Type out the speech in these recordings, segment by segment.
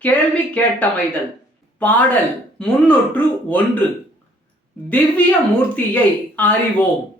கேள்வி கேட்டமைதல். பாடல் முன்னூற்று ஒன்று. திவ்ய மூர்த்தியை அறிவோம்.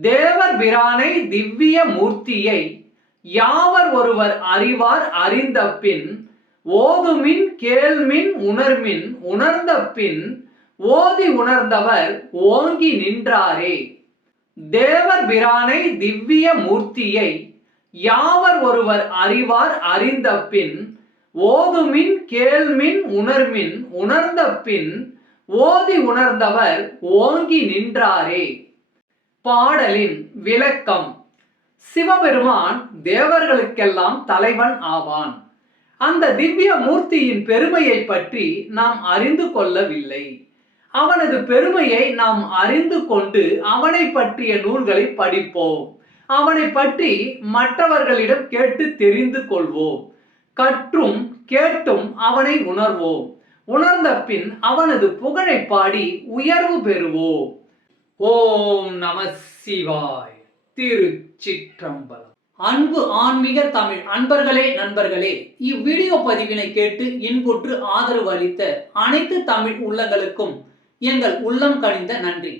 தேவர் பிரானை திவ்ய மூர்த்தியை யாவர் ஒருவர் அறிவார் அறிந்த பின் ஓதுமின் கேள்மின் உணர்மின் உணர்ந்த பின் ஓதி உணர்ந்தவர் ஓங்கி நின்றாரே. தேவர் பிரானை திவ்ய மூர்த்தியை யாவர் ஒருவர் அறிவார் அறிந்த பின் ஓதுமின் கேள்மின் உணர்மின் உணர்ந்த பின் ஓதி உணர்ந்தவர் ஓங்கி நின்றாரே. பாடலின் விளக்கம். சிவபெருமான் தேவர்களுக்கெல்லாம் தலைவன் ஆவான். அந்த திவ்ய மூர்த்தியின் பெருமையை பற்றி நாம் அறிந்து கொள்ளவில்லை. அவனது பெருமையை நாம் அறிந்து கொண்டு அவனை பற்றிய நூல்களை படிப்போம். அவனை பற்றி மற்றவர்களிடம் கேட்டு தெரிந்து கொள்வோம். கற்றும் கேட்டும் அவனை உணர்வோம். உணர்ந்த பின் அவனது புகழை பாடி உயர்வு பெறுவோம் ஓம் நம சிவாய். திருச்சிற்றம்பலம். அன்பு ஆன்மீக தமிழ் அன்பர்களே நண்பர்களே இவ்வீடியோ பதிவினை கேட்டு இன்புற்று ஆதரவு அளித்த அனைத்து தமிழ் உள்ளங்களுக்கும் எங்கள் உள்ளம் கணிந்த நன்றி.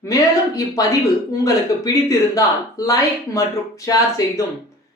மேலும் இப்பதிவு உங்களுக்கு பிடித்திருந்தால் லைக் மற்றும் ஷேர் செய்தும்